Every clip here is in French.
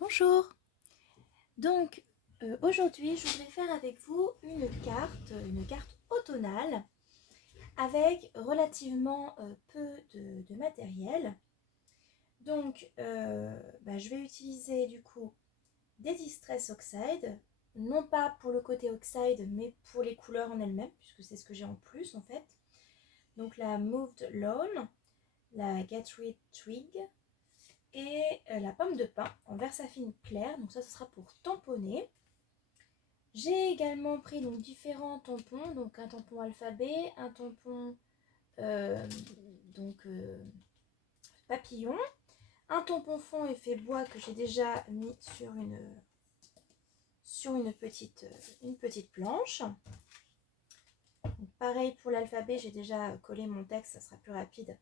Bonjour. Donc aujourd'hui je voudrais faire avec vous une carte automnale avec relativement peu de matériel. Donc je vais utiliser du coup des Distress Oxide, non pas pour le côté Oxide mais pour les couleurs en elles-mêmes, puisque c'est ce que j'ai en plus en fait. Donc la Moved Lawn, la Get Rid Twig et la pomme de pin en Versafine clair. Donc ça, ce sera pour tamponner. J'ai également pris donc différents tampons, donc un tampon alphabet, un tampon papillon, un tampon fond effet bois que j'ai déjà mis sur une petite planche. Donc, pareil pour l'alphabet, j'ai déjà collé mon texte, ça sera plus rapide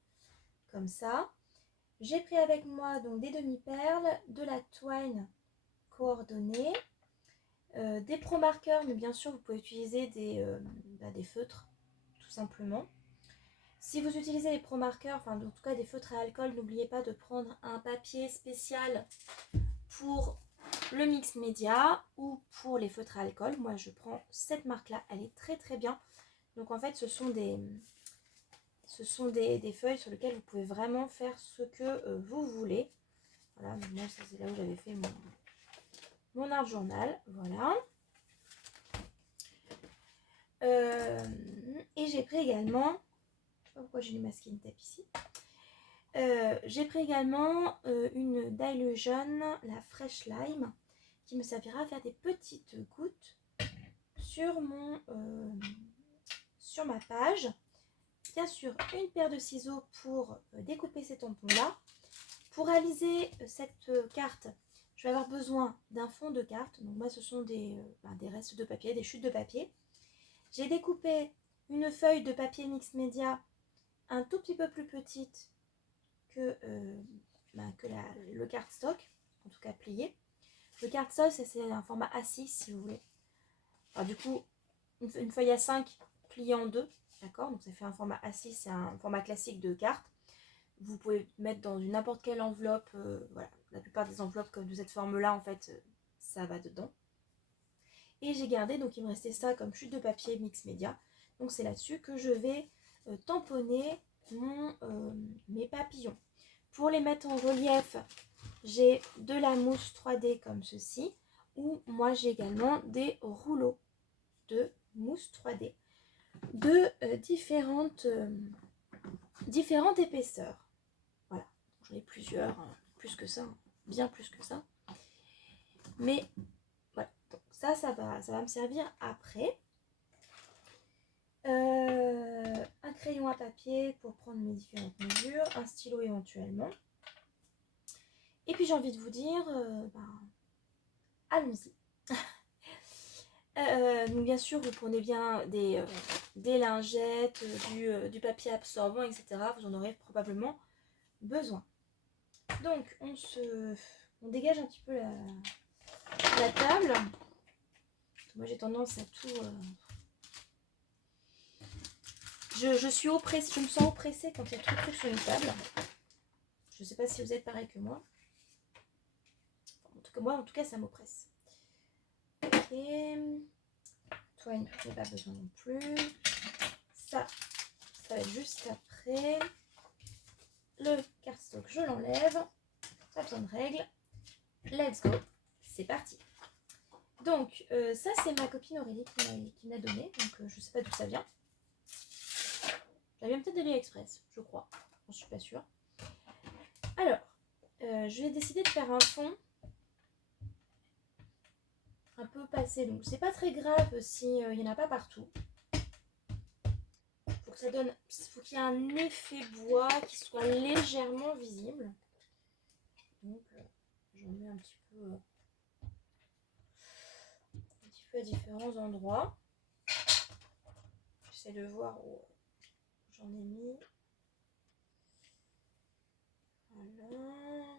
comme ça. J'ai pris avec moi donc des demi-perles, de la twine coordonnée, des pro-marqueurs, mais bien sûr vous pouvez utiliser des feutres tout simplement. Si vous utilisez les pro-marqueurs, enfin en tout cas des feutres à alcool, n'oubliez pas de prendre un papier spécial pour le mix média ou pour les feutres à alcool. Moi je prends cette marque là, elle est très très bien. Donc en fait ce sont des feuilles sur lesquelles vous pouvez vraiment faire ce que vous voulez. Voilà, moi c'est là où j'avais fait mon art journal, voilà. Et j'ai pris également, je sais pas pourquoi j'ai du masking tape ici, j'ai pris également une Dylusion, la Fresh Lime, qui me servira à faire des petites gouttes sur ma page. Bien sûr, une paire de ciseaux pour découper ces tampons-là. Pour réaliser cette carte, je vais avoir besoin d'un fond de carte. Donc moi, ce sont des restes de papier, des chutes de papier. J'ai découpé une feuille de papier mix média un tout petit peu plus petite que le cardstock, en tout cas plié. Le cardstock, c'est un format A6 si vous voulez. Alors du coup, une feuille A5 pliée en deux, d'accord. Donc ça fait un format A6, c'est un format classique de carte. Vous pouvez mettre dans n'importe quelle enveloppe, voilà. La plupart des enveloppes comme de cette forme-là, en fait, ça va dedans. Et j'ai gardé, donc il me restait ça comme chute de papier mix média. Donc c'est là-dessus que je vais tamponner mes papillons. Pour les mettre en relief, j'ai de la mousse 3D comme ceci, ou moi j'ai également des rouleaux de mousse 3D de différentes épaisseurs. Voilà, j'en ai plusieurs, hein, plus que ça, bien plus que ça. Mais voilà, donc ça va me servir après. Un crayon à papier pour prendre mes différentes mesures, un stylo éventuellement. Et puis j'ai envie de vous dire, allons-y. Donc bien sûr vous prenez bien des lingettes, du papier absorbant, etc. Vous en aurez probablement besoin. Donc on dégage un petit peu la table. Moi j'ai tendance à tout... Je suis oppressée, je me sens oppressée quand il y a trop de trucs sur une table. Je sais pas si vous êtes pareil que moi. En tout cas, ça m'oppresse. Ok. Twine, je n'ai pas besoin non plus. Ça va être juste après. Le cardstock, je l'enlève. Pas besoin de règles. Let's go. C'est parti. Donc, ça, c'est ma copine Aurélie qui me l'a donné. Donc, je sais pas d'où ça vient. Ça vient peut-être d'AliExpress, je crois. Je suis pas sûre. Alors, je vais décider de faire un fond un peu passé. Donc, c'est pas très grave si il n'y en a pas partout. Faut que ça donne, faut qu'il y ait un effet bois qui soit légèrement visible. Donc, j'en mets un petit peu à différents endroits. J'essaie de voir où j'en ai mis. Voilà.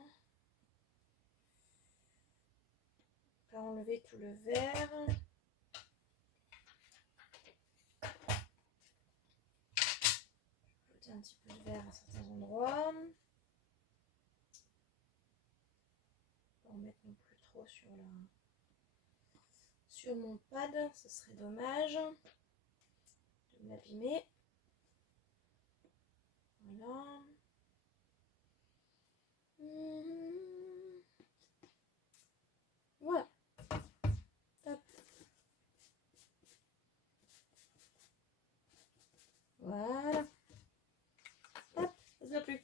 On va enlever tout le vert. Ajouter un petit peu de vert à certains endroits. On mettre non plus trop sur mon pad, ce serait dommage de m'abîmer. Voilà. Voilà. Hop. Voilà. Hop, ça se voit plus.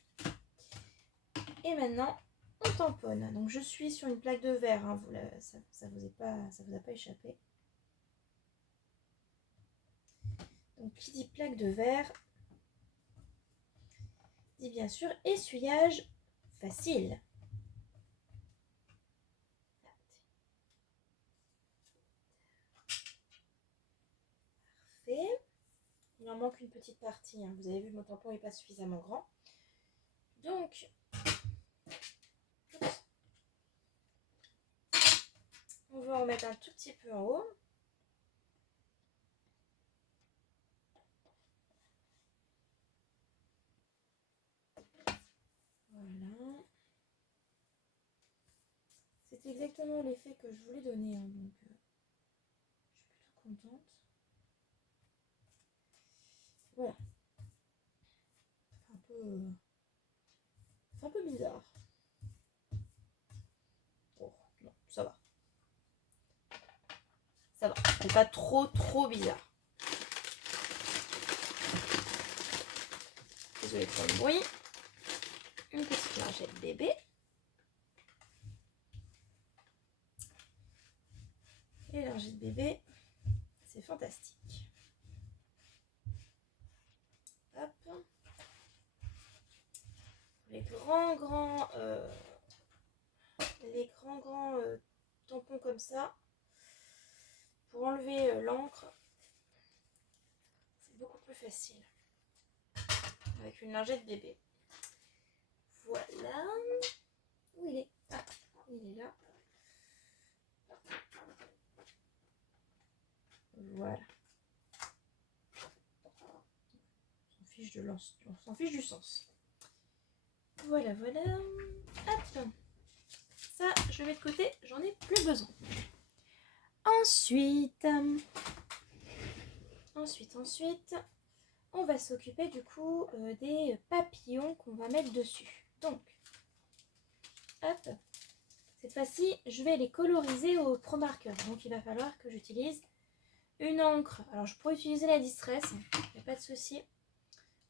Et maintenant, on tamponne. Donc je suis sur une plaque de verre, hein. Ça vous a pas échappé. Donc qui dit plaque de verre dit bien sûr essuyage facile. Parfait. Il en manque une petite partie, hein. Vous avez vu, mon tampon n'est pas suffisamment grand. Donc, on va en remettre un tout petit peu en haut. Voilà. C'est exactement l'effet que je voulais donner, hein, donc je suis plutôt contente. Voilà. C'est un peu bizarre. Oh, non, ça va. Ça va. C'est pas trop bizarre. Désolée pour le bruit. Une petite lingette bébé. Et la lingette bébé, c'est fantastique. Hop. Les grands tampons comme ça, pour enlever l'encre, c'est beaucoup plus facile avec une lingette bébé. Voilà. Où il est? Ah, il est là. Voilà. On s'en fiche du sens. Voilà. Hop. Ça, je le mets de côté, j'en ai plus besoin. Ensuite, on va s'occuper du coup des papillons qu'on va mettre dessus. Donc, hop, cette fois-ci, je vais les coloriser au Pro Marker. Donc, il va falloir que j'utilise une encre. Alors, je pourrais utiliser la Distress, il n'y a pas de souci,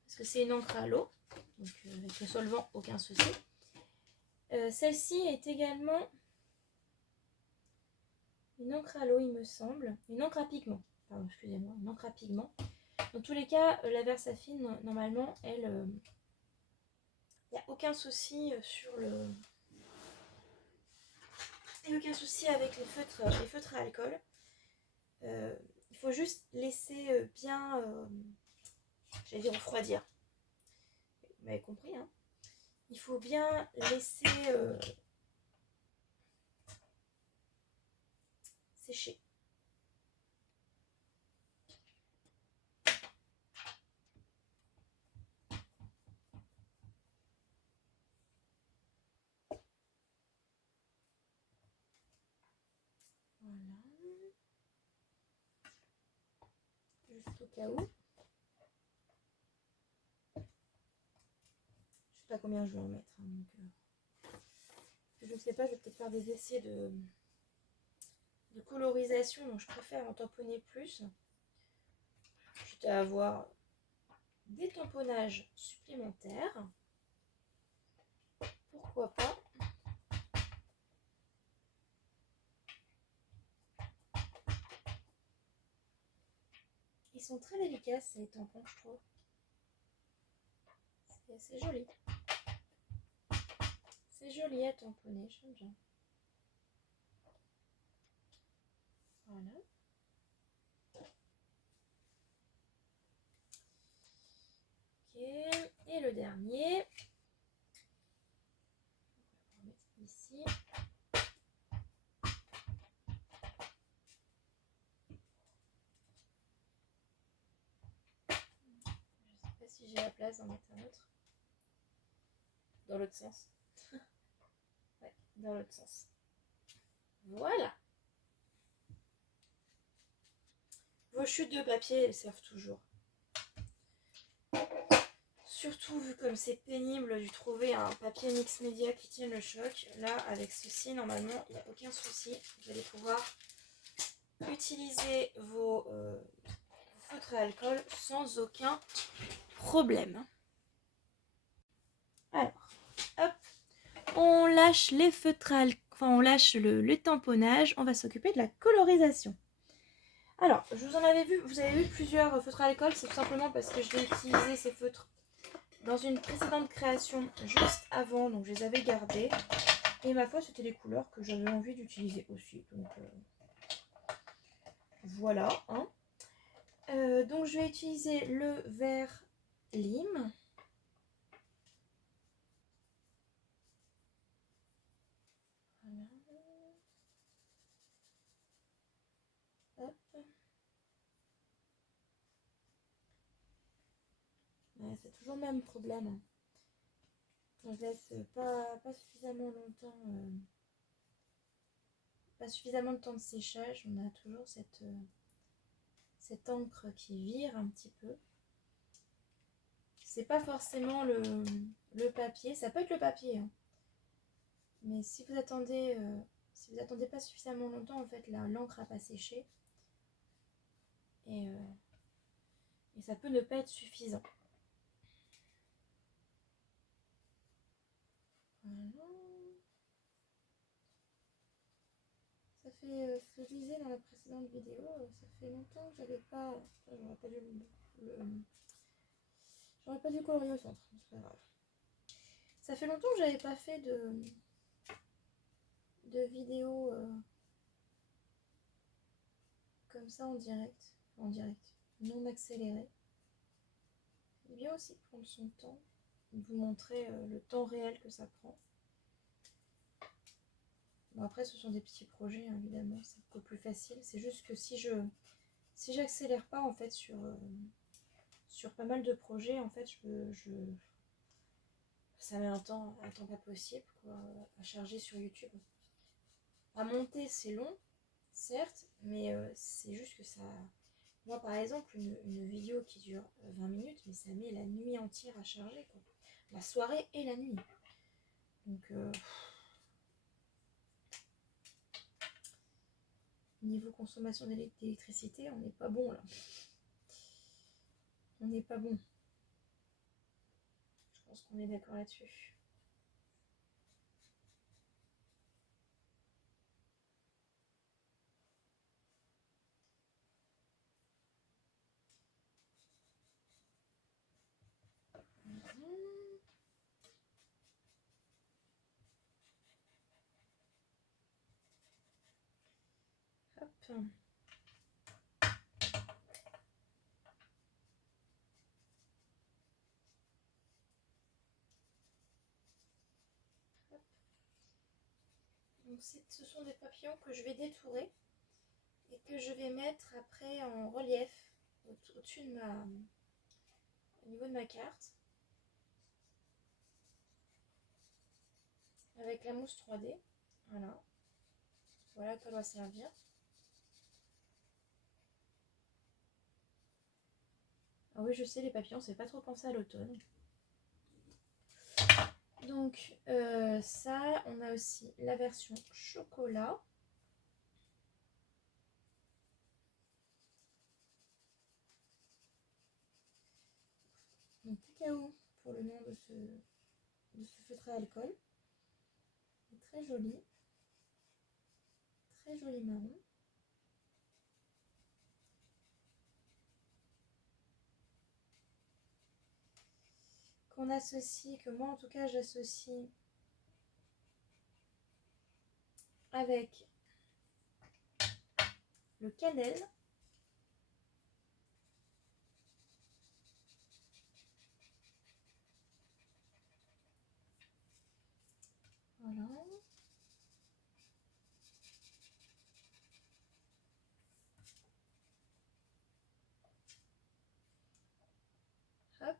parce que c'est une encre à l'eau. Donc, avec le solvant, aucun souci. Celle-ci est également une encre à l'eau, il me semble. Une encre à pigment. Pardon, excusez-moi, une encre à pigment. Dans tous les cas, la Versafine, normalement, elle, il n'y a aucun souci sur le... Il n'y a aucun souci avec les feutres à alcool. Il faut juste laisser bien, j'allais dire refroidir. Vous m'avez compris, hein. Il faut bien laisser sécher. Voilà. Juste au cas où. Je sais pas combien je vais en mettre. Hein, donc, je ne sais pas, je vais peut-être faire des essais de colorisation, donc je préfère en tamponner plus. Quitte à avoir des tamponnages supplémentaires. Pourquoi pas? Ils sont très délicats ces tampons, je trouve. C'est joli. C'est joli à tamponner, j'aime bien. Voilà. Ok. Et le dernier. On va le mettre ici. Je sais pas si j'ai la place d'en mettre un autre. Dans l'autre sens. Ouais, dans l'autre sens. Vos chutes de papier, elles servent toujours. Surtout vu comme c'est pénible de trouver un papier mix média qui tienne le choc. Là, avec ceci, normalement, il n'y a aucun souci. Vous allez pouvoir utiliser vos feutres à alcool sans aucun problème. Alors, hop, on lâche les feutres à alcool, enfin on lâche le tamponnage, on va s'occuper de la colorisation. Alors, je vous en avais vu, vous avez vu plusieurs feutres à alcool, c'est tout simplement parce que je vais utiliser ces feutres dans une précédente création juste avant, donc je les avais gardés. Et ma foi, c'était les couleurs que j'avais envie d'utiliser aussi. Donc voilà. Hein. Donc je vais utiliser le vert lime. Voilà. Hop. Ouais, c'est toujours le même problème. Je laisse pas suffisamment longtemps, pas suffisamment de temps de séchage. On a toujours cette encre qui vire un petit peu. C'est pas forcément le papier, ça peut être le papier. Hein. Mais si vous attendez pas suffisamment longtemps, en fait, l'encre n'a pas séché. Et ça peut ne pas être suffisant. Voilà. Ça fait, ce que je disais dans la précédente vidéo, ça fait longtemps que j'avais pas... J'aurais pas dû colorier au centre, c'est pas grave. Ça fait longtemps que j'avais pas fait de vidéo comme ça en direct, non accéléré. C'est bien aussi de prendre son temps, de vous montrer le temps réel que ça prend. Bon, après, ce sont des petits projets, hein, évidemment, c'est beaucoup plus facile. C'est juste que si j'accélère pas en fait sur pas mal de projets, en fait, ça met un temps pas possible quoi, à charger sur YouTube. À monter, c'est long, certes, mais c'est juste que ça. Moi, par exemple, une vidéo qui dure 20 minutes, mais ça met la nuit entière à charger, quoi. La soirée et la nuit. Donc, niveau consommation d'électricité, on n'est pas bon là. On n'est pas bon. Je pense qu'on est d'accord là-dessus. Hop. Donc ce sont des papillons que je vais détourer et que je vais mettre après en relief au-dessus de au niveau de ma carte avec la mousse 3D. Voilà. Voilà à quoi doit servir. Ah oui, je sais, les papillons, c'est pas trop penser à l'automne. Donc ça, on a aussi la version chocolat. Donc cacao pour le nom de ce feutre à alcool. Très joli. Très joli marron. Qu'on associe, que moi en tout cas j'associe avec le cannelle. Voilà. Hop.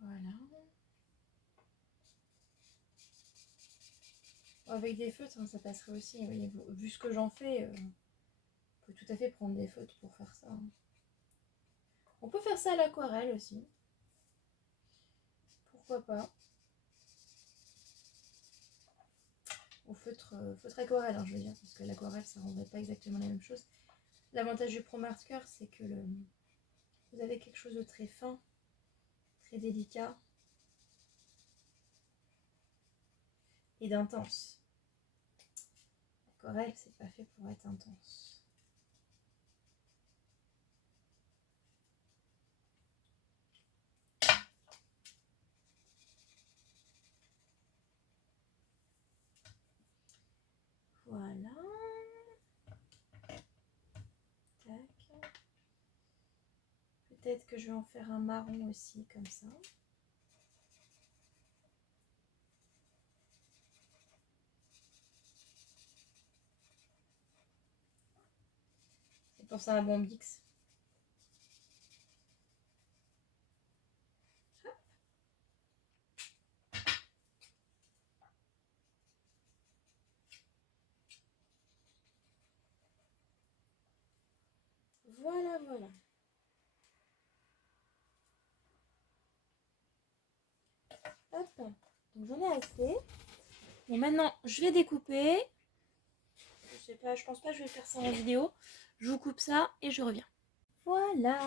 Voilà. Avec des feutres, hein, ça passerait aussi. Oui, vu ce que j'en fais, on peut tout à fait prendre des feutres pour faire ça. Hein. On peut faire ça à l'aquarelle aussi. Pourquoi pas. Au feutre aquarelle, hein, je veux dire, parce que l'aquarelle, ça ne rendrait pas exactement la même chose. L'avantage du Pro Marker, c'est que vous avez quelque chose de très fin, très délicat et d'intense. L'aquarelle, c'est pas fait pour être intense. Voilà. Tac. Peut-être que je vais en faire un marron aussi, comme ça. C'est pour ça un bon mix. Voilà, voilà. Hop. Donc j'en ai assez. Bon, maintenant, je vais découper. Je sais pas, je pense pas que je vais faire ça en vidéo. Je vous coupe ça et je reviens. Voilà.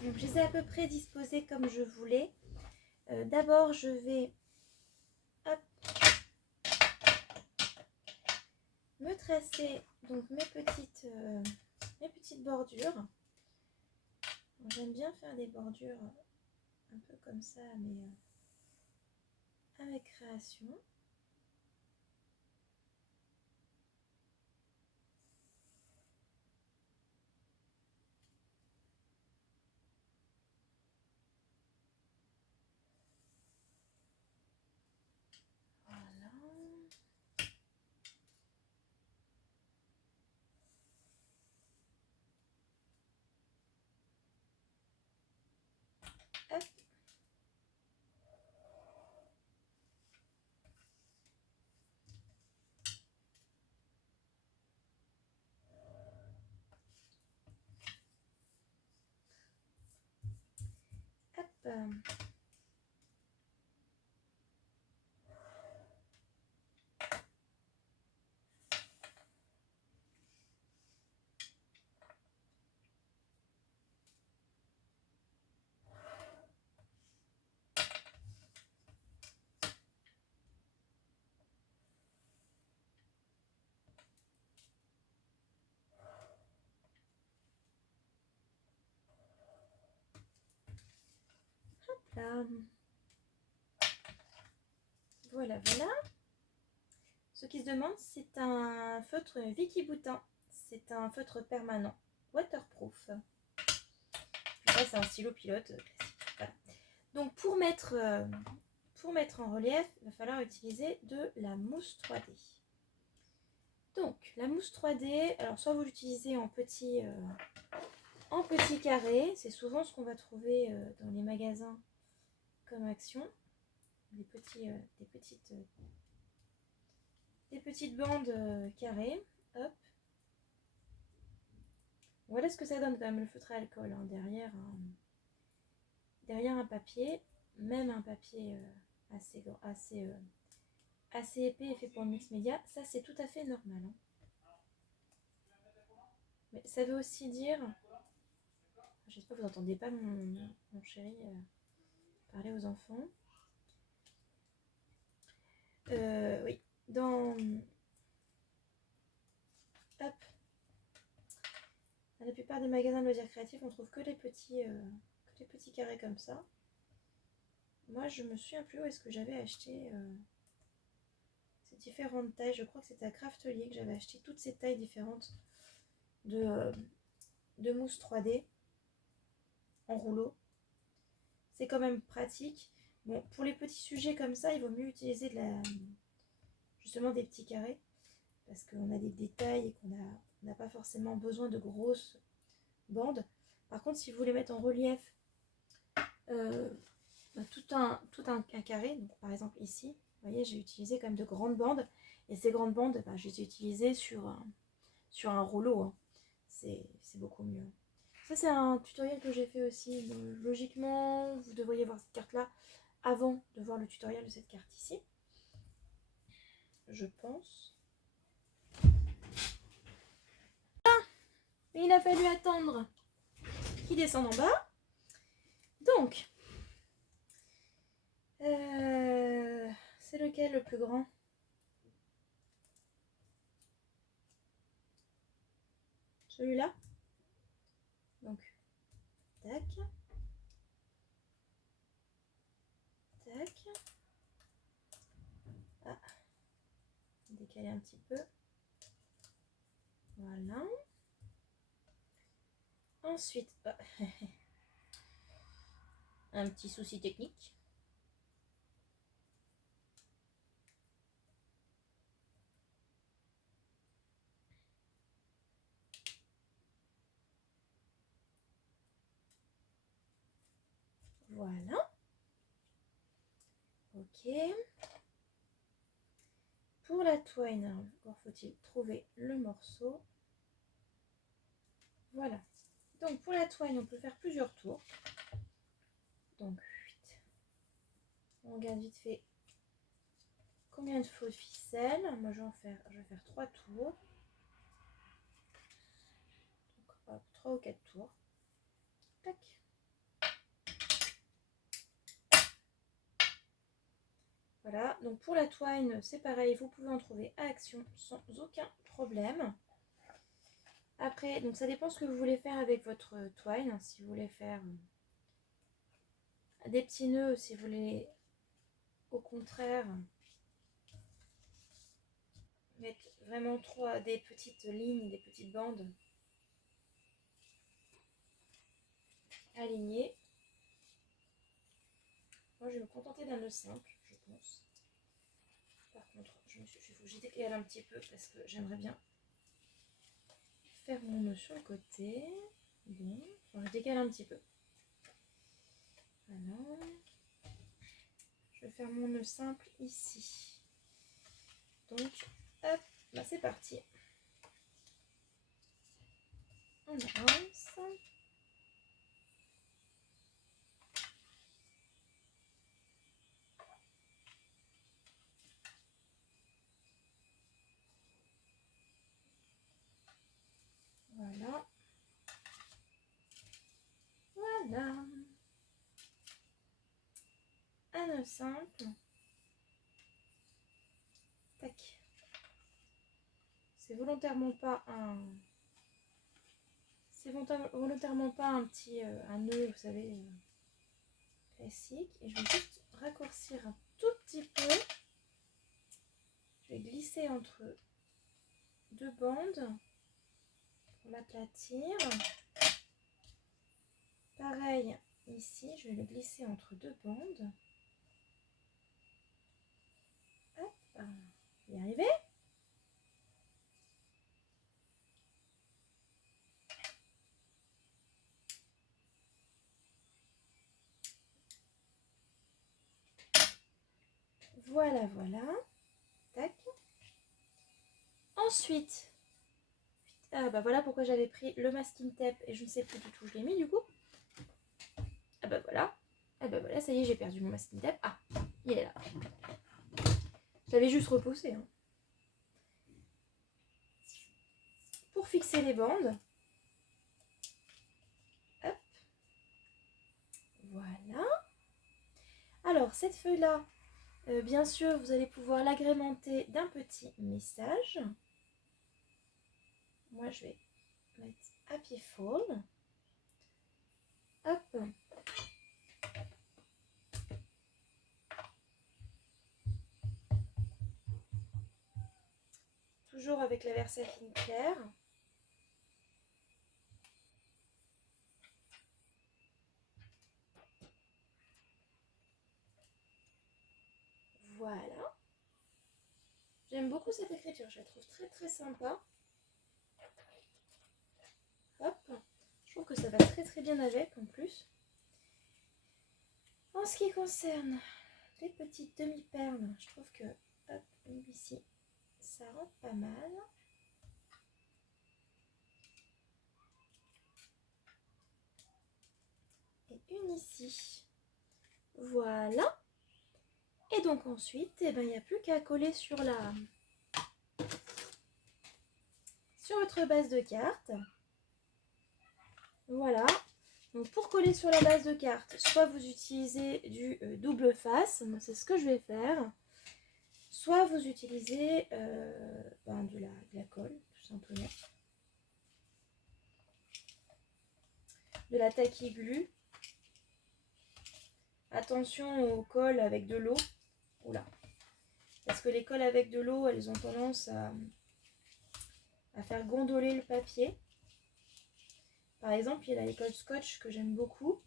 Donc je les ai à peu près disposés comme je voulais. D'abord, je vais me tracer donc mes petites bordures. J'aime bien faire des bordures un peu comme ça à mes créations. Voilà. Hop. Hop. Là. Voilà, voilà. Ce qui se demande, c'est un feutre Vicky Boutin. C'est un feutre permanent, waterproof. Puis là, c'est un stylo pilote classique. Voilà. Donc pour mettre en relief, il va falloir utiliser de la mousse 3D. Donc la mousse 3D, alors soit vous l'utilisez en petit carré, c'est souvent ce qu'on va trouver dans les magasins comme Action, des petites bandes carrées. Hop. Voilà ce que ça donne quand même le feutre à alcool hein, derrière un papier, même un papier assez épais et fait pour le mix média, ça c'est tout à fait normal. Hein. Mais ça veut aussi dire, j'espère que vous n'entendez pas mon chéri parler aux enfants. Oui, dans la plupart des magasins de loisirs créatifs, on trouve que les petits carrés comme ça. Moi, je me souviens plus où est-ce que j'avais acheté ces différentes tailles. Je crois que c'était à Craftelier que j'avais acheté toutes ces tailles différentes de mousse 3D en rouleau. C'est quand même pratique. Bon, pour les petits sujets comme ça, il vaut mieux utiliser justement des petits carrés parce qu'on a des détails et qu'on n'a pas forcément besoin de grosses bandes. Par contre, si vous voulez mettre en relief tout un carré, donc par exemple ici, Vous voyez, j'ai utilisé quand même de grandes bandes. Et ces grandes bandes, bah, je les ai utilisées sur un rouleau. Hein. C'est beaucoup mieux. Ça, c'est un tutoriel que j'ai fait aussi. Donc, logiquement, vous devriez voir cette carte-là avant de voir le tutoriel de cette carte ici. Je pense. Mais il a fallu attendre qu'il descende en bas. Donc, c'est lequel le plus grand? Celui-là. Donc, tac. Tac. Ah, décaler un petit peu. Voilà. Ensuite, un petit souci technique. Voilà. Ok. Pour la twine, encore faut-il trouver le morceau. Voilà. Donc pour la twine, on peut faire plusieurs tours. Donc, on regarde vite fait combien de faux ficelles. Moi, je vais faire 3 tours. Donc, hop, 3 ou 4 tours. Tac. Voilà, donc pour la twine, c'est pareil, vous pouvez en trouver à Action sans aucun problème. Après, donc ça dépend ce que vous voulez faire avec votre twine. Si vous voulez faire des petits nœuds, si vous voulez au contraire mettre vraiment des petites lignes, des petites bandes alignées. Moi, je vais me contenter d'un nœud simple, je pense. Par contre, il faut que j'y décale un petit peu parce que j'aimerais bien faire mon nœud sur le côté. Bon, je décale un petit peu. Voilà. Je vais faire mon nœud simple ici. Donc, hop, là c'est parti. On avance. Voilà. Voilà. Un nœud simple. Tac. C'est volontairement pas un... C'est volontairement pas un petit un nœud, vous savez, classique. Et je vais juste raccourcir un tout petit peu. Je vais glisser entre 2 bandes pour l'aplatir. Pareil ici, je vais le glisser entre 2 bandes. Hop, on va y arriver. Voilà, voilà. Tac. Ensuite, ah bah voilà pourquoi j'avais pris le masking tape et je ne sais plus du tout où je l'ai mis du coup. Ah bah voilà. Ah bah voilà, ça y est, j'ai perdu mon masking tape. Ah, il est là. J'avais juste repoussé. Hein. Pour fixer les bandes. Hop. Voilà. Alors, cette feuille-là, bien sûr, vous allez pouvoir l'agrémenter d'un petit message. Moi, je vais mettre Happy Fall. Hop. Toujours avec la Versafine claire. Voilà. J'aime beaucoup cette écriture, je la trouve très très sympa. Hop. Je trouve que ça va très très bien avec en plus. En ce qui concerne les petites demi-perles, je trouve que hop, une ici, ça rentre pas mal. Et une ici. Voilà. Et donc ensuite, eh ben, il n'y a plus qu'à coller sur votre base de carte. Voilà. Donc pour coller sur la base de carte, soit vous utilisez du double face, moi c'est ce que je vais faire, soit vous utilisez de la colle, tout simplement. De la tacky glue. Attention aux colles avec de l'eau. Oula. Parce que les colles avec de l'eau, elles ont tendance à faire gondoler le papier. Par exemple, il y a les colles scotch que j'aime beaucoup,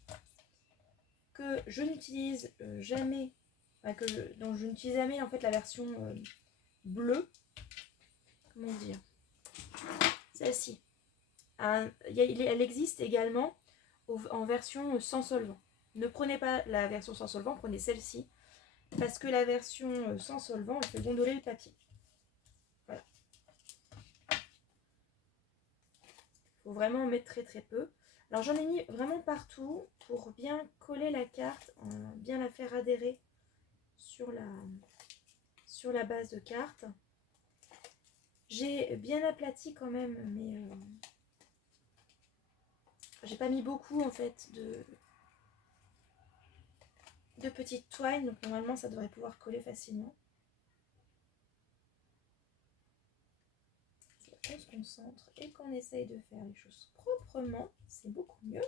que je n'utilise jamais, dont je n'utilise jamais en fait la version bleue. Comment dire? Celle-ci. Elle existe également en version sans solvant. Ne prenez pas la version sans solvant, prenez celle-ci. Parce que la version sans solvant, elle fait gondoler le papier. Voilà. Il faut vraiment en mettre très très peu. Alors j'en ai mis vraiment partout pour bien coller la carte, bien la faire adhérer sur la base de carte. J'ai bien aplati quand même, mais j'ai pas mis beaucoup en fait de petites toiles, donc normalement ça devrait pouvoir coller facilement. On se concentre et qu'on essaye de faire les choses proprement, c'est beaucoup mieux.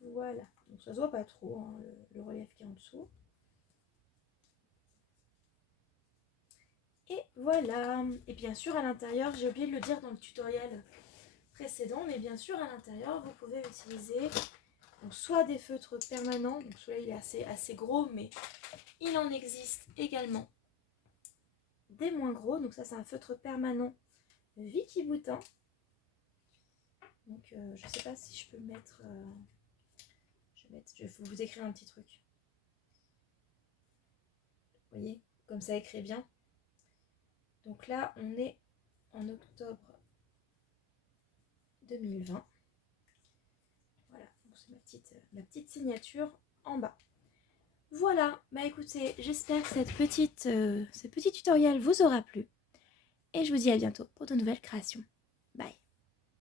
Voilà, donc ça se voit pas trop hein, le relief qui est en dessous. Et voilà, et bien sûr à l'intérieur, j'ai oublié de le dire dans le tutoriel précédent, mais bien sûr à l'intérieur vous pouvez utiliser donc, soit des feutres permanents, donc celui-là il est assez gros, mais il en existe également des moins gros, donc ça c'est un feutre permanent Vicky Boutin. Donc je sais pas si je peux mettre, je vais vous écrire un petit truc. Vous voyez, comme ça écrit bien. Donc là on est en octobre 2020. Voilà, c'est ma petite signature en bas. Voilà, bah écoutez, j'espère que ce petit tutoriel vous aura plu. Et je vous dis à bientôt pour de nouvelles créations.